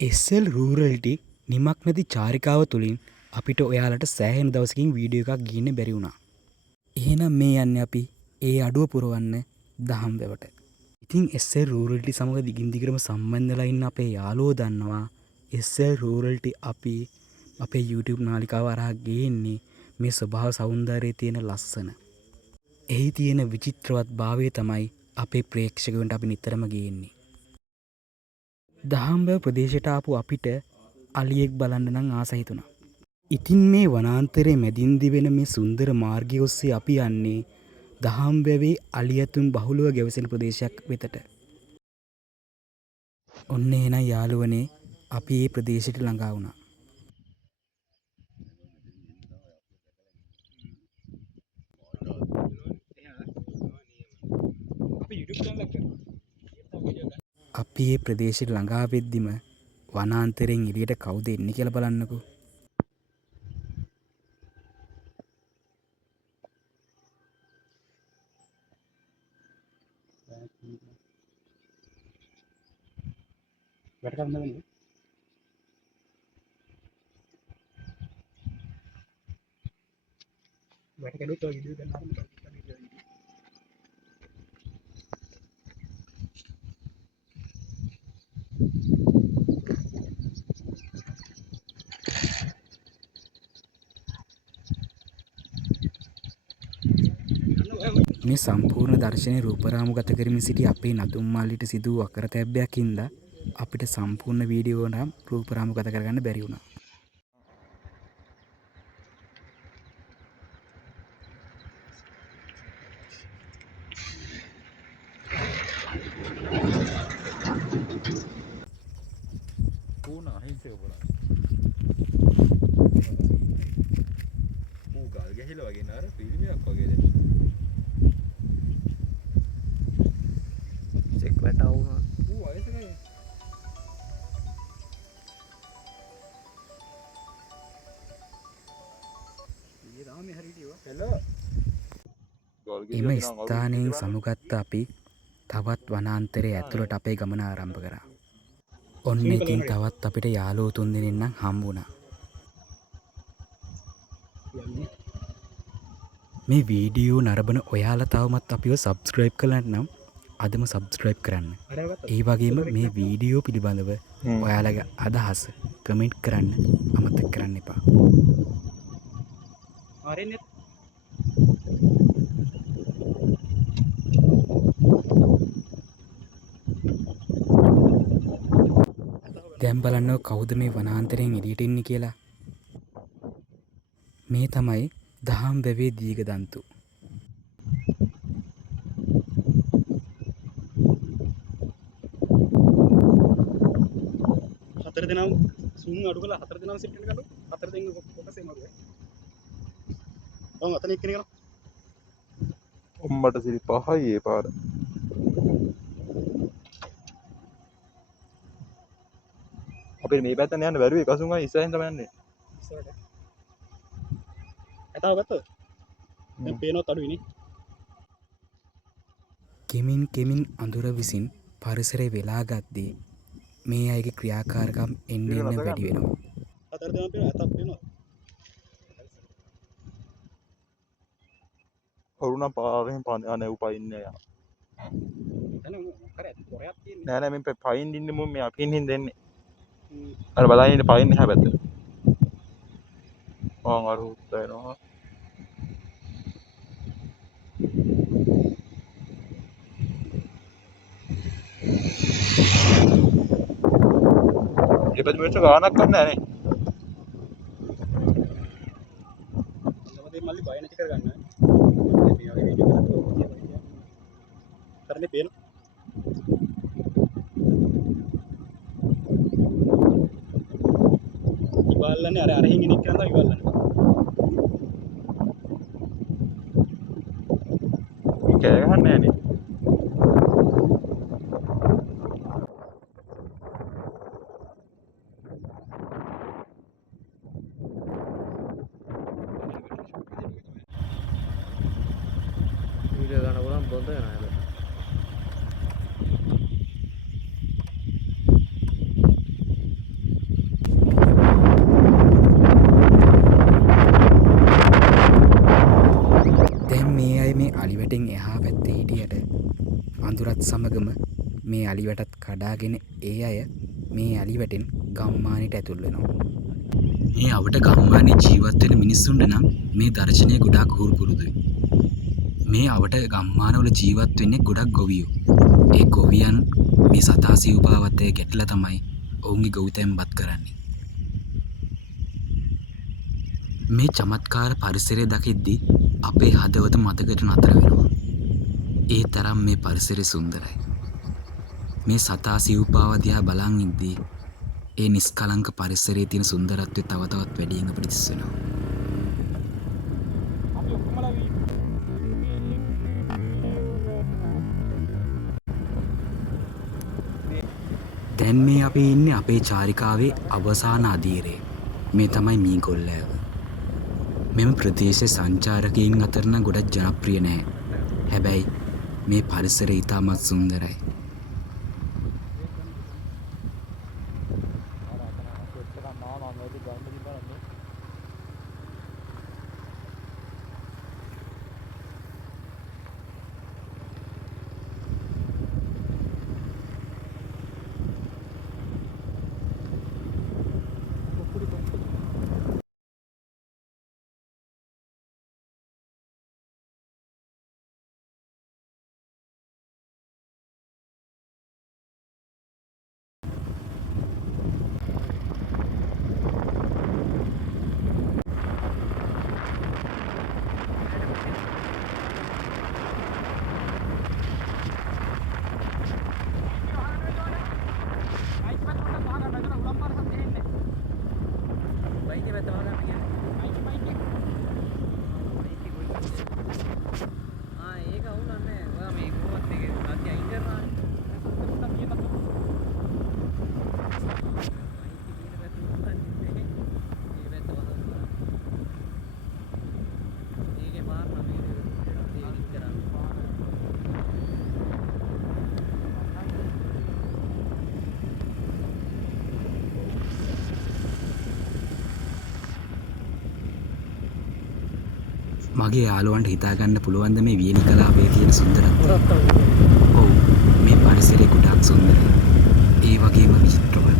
SL රූරල්ටි නිමක් නැති චාරිකාව තුළින් අපිට ඔයාලට සෑහෙන දවසකින් වීඩියෝ එකක් ගන්න බැරි වුණා. එහෙනම් මේ යන්න අපි ඒ අඩුව පුරවන්න දහම් වැවට. ඉතින් SL රූරල්ටි සමඟ දිගින් දිගටම සම්බන්ධලා ඉන්න අපේ යාළුවෝ දන්නවා SL රූරල්ටි අපි අපේ YouTube නාලිකාව හරහා ගේන්නේ මේ ස්වභාව සෞන්දර්යයේ තියෙන ලස්සන. එහි තියෙන විචිත්‍රවත් භාවය තමයි අපේ ප්‍රේක්ෂකයන්ට අපි නිතරම ගේන්නේ. දහම්බව ප්‍රදේශයට ආපු අපිට අලියෙක් බලන්න නම් ආස හිතුණා. ඉතින් මේ වනාන්තරයේ මැදින් දිවෙන මේ සුන්දර මාර්ගය ඔස්සේ අපි යන්නේ දහම්බවේ අලියතුන් බහුලව ගැවසෙන ප්‍රදේශයක් වෙතට. ඔන්න එහෙනම් යාළුවනේ අපි මේ ප්‍රදේශයට ළඟා වුණා. අපි මේ ප්‍රදේශයට ළඟා වෙද්දිම වනාන්තරයෙන් එළියට කවුද එන්නේ කියලා බලන්නකෝ. මේ සම්පූර්ණ දර්ශනය රූපරාමු ගත කරමින් සිටි අපේ නතුම් මල්ලිට සිදු වූ අකරතැබ්බයක් හින්දා අපිට සම්පූර්ණ වීඩියෝ නම් රූපරාමු ගත කරගන්න බැරි වුණා. ගල් ගැහිලා වගේ නේද ෆිල්මයක් වගේ දැන් චෙක් වැටා වුණා වයසකයි එම ස්ථානයෙන් සමුගත්ත අපි තවත් වනාන්තරයේ ඇතුළට අපේ ගමන ආරම්භ කරා. ඔන්න ඉතින් තවත් අපිට යාළුවෝ තුන්දෙනෙක් නම් හම්බ වුණා. මේ වීඩියෝ නරඹන ඔයාලා තවමත් අපිව සබ්ස්ක්‍රයිබ් කළා නැත්නම් අදම සබ්ස්ක්‍රයිබ් කරන්න. ඒ වගේම මේ වීඩියෝ පිළිබඳව ඔයාලගේ අදහස් කමෙන්ට් කරන්න අමතක කරන්න එපා. දැන් බලන්නකො කවුද මේ වනාන්තරයෙන් එළියට එන්නේ කියලා. මේ තමයි දහම් වැවේ දීගදන්තු. හතර දෙනාම සූම් අඩු කරලා හතර දෙනාම සෙට් වෙන්න ගන්න. හතර දෙනෙක් කොටසේ මරුවේ. ඔව් අතන එක්කෙනෙක් යනවා. උම්මට සිරි පහයි ඒ පාර අපිට මේ පැත්තෙන් යන්න බැරුවේ කසුන් අය ඉස්සරහින් තමයි යන්නේ ඉස්සරහට. ඇතාව ගත්තද? දැන් පේනවත් අඩුයිනේ. කෙමින් කෙමින් අඳුර විසින් පරිසරය වෙලා ගද්දී මේ අයගේ ක්‍රියාකාරකම් එන්න වැඩි වෙනවා. හතර දෙනාම පේනවා ඇතාව පේනවා. කරුණා පාරෙන් අනේ උපයින්නේ යා එතන කරේ කොරයක් තියෙන්නේ. නෑ නෑ මේ පයින් ඉන්නේ මොම් මේ අපින් හින් දෙන්නේ අර බලන්න ඉන්න පයින් එහා පැත්තට මම අර උත්ත වෙනවා ඒ පැත්තේ මෙච්චර ගානක් ගන්න නෑ නේ මොකද මල්ලි බය නැති කරගන්න. මේ වගේ වීඩියෝ එකක් තියෙනවා. කරන්නේ පේනවා. ඉබල්ලන්නේ අර හින්ගෙන එක්කන තමයි ඉබල්ලන්නේ. කෑ ගහන්නේ නෑනේ වීඩියෝ ගන්න පුළුවන් බොන්ද වෙනවා හැබැයි. සමගම මේ අලි වැටත් කඩාගෙන ඒ අය මේ අලි වැටෙන් ගම්මානයට ඇතුල් වෙනවා. මේ අවට ගම්මානයේ ජීවත් වෙන මිනිස්සුන්ට නම් මේ දර්ශනය ගොඩාක් හුරු පුරුදුයි. මේ අවට ගම්මානවල ජීවත් වෙන්නේ ගොඩක් ගොවියෝ. ඒ ගොවියන් මේ සතා සිව්පාවත් එක්ක ගැටලා තමයි ඔවුන්ගේ ගොවිතැන්පත් කරන්නේ. මේ චමත්කාර පරිසරය දකිද්දී අපේ හදවත මතකට නතර වෙනවා. ඒ තරම් මේ පරිසරය සුන්දරයි. මේ සතා සිව්පාව දිහා බලන් ඉද්දී ඒ නිස්කලංක පරිසරයේ තියෙන සුන්දරත්වය තව තවත් වැඩියෙන් අපිට දිස් වෙනවා. දැන් මේ අපි ඉන්නේ අපේ චාරිකාවේ අවසාන අදියරේ. මේ තමයි මීගොල්ලෑව. මෙම ප්‍රදේශයේ සංචාරකයන් අතර නම් ගොඩක් ජනප්‍රිය නෑ. හැබැයි මේ පරිසරය ඉතාමත් සුන්දරයි. මගේ යාළුවන්ට හිතාගන්න පුළුවන්ද මේ වියලි කලාපයේ තියෙන සුන්දරත්වය? ඔව්, මේ පරිසරය ගොඩාක් සුන්දරයි. ඒ වගේම විචිත්‍රවත්.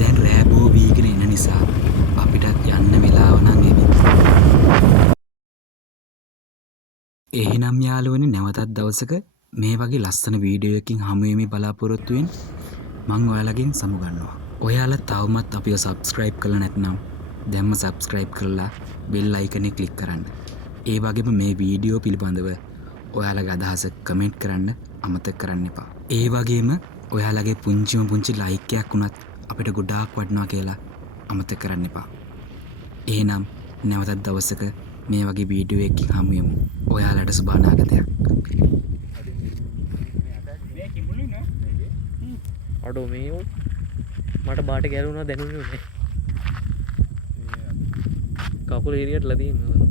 දැන් රෑ බෝ වීගෙන එන නිසා අපිටත් යන්න වෙලාව නම් එවි. එහෙනම් යාළුවනේ නැවතත් දවසක මේ වගේ ලස්සන වීඩියෝ එකකින් හමු වෙමි බලාපොරොත්තු වෙන්න මම ඔයාලගෙන් සමුගන්නවා. ඔයාලා තවමත් අපිව subscribe කරලා නැත්නම් දැන්ම subscribe කරලා bell icon එක click කරන්න. ඒ වගේම මේ වීඩියෝ පිළිබඳව ඔයාලගේ අදහස comment කරන්න අමතක කරන්න එපා. ඒ වගේම ඔයාලගේ පුංචිම පුංචි like එකක් වුණත් අපිට ගොඩාක් වටිනවා කියලා අමතක කරන්න එපා. එහෙනම් නැවතත් දවසක මේ වගේ වීඩියෝ එකකින් හමු වෙමු. ඔයාලට සුබ අනාගතයක්. අඩෝ මේ මට බාට ගැලුණා දැනුනේ නැහැ. කකුල එරියට ලදින්න